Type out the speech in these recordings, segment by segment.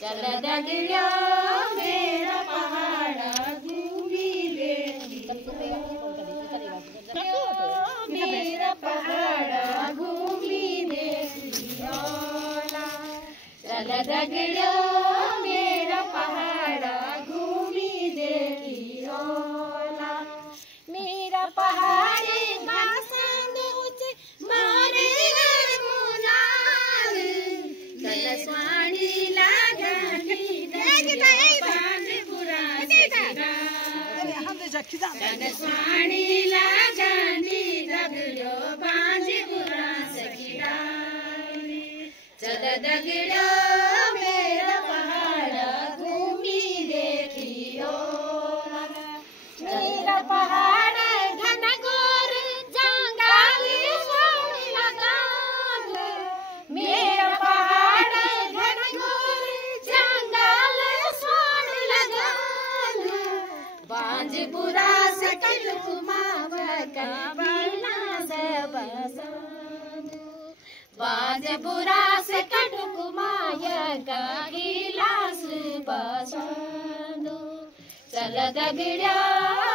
चल दगड़िया मेरा पहाड़ा घूमी देखी मेरा पहाड़ा घूमी देखी चल दगड़िया मेरा पहाड़ा घूमी देखी मेरा पहाड़ी घासन ऊंचे मारे मुनार चल स्वाणी लागनी बांध बुरा चल स्वाणी लागनी दगड़ो बांध बुरा सखीरा चल दगड़ो मेरा पहाड़ा घूमी देखियो मेरा पहाड़ घन घोर जंगल सोनी लगाल मेरा पहाड़ घन घोर जंगल सोनी लगाल बांझ बुरा सकल कुमाव कबीला से बसांदू बांझ बुरा सकल कुमाय कबीला से बसांदू चल दगड़िया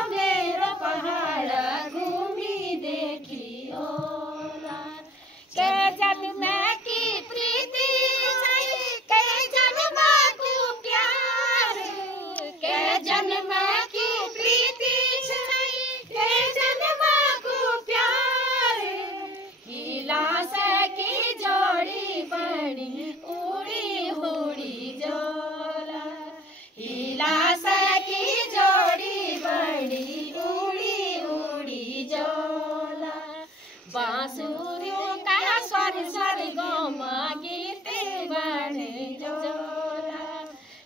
मेरा पहाड़ा घूमी देखियो के जन्म की प्रीति के जन्म को प्यार के जन्म की प्रीति के जन्म को प्यार हिला से की जोड़ी बड़ी उड़ी उड़ी जोला हिला से की जोड़ी बड़ी उड़ी उड़ी जोला बांसुरियों का स्वर स्वर गोमा गीत बने जोला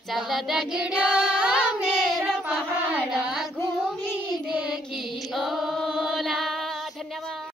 चल दगड़ो मेरा पहाड़ा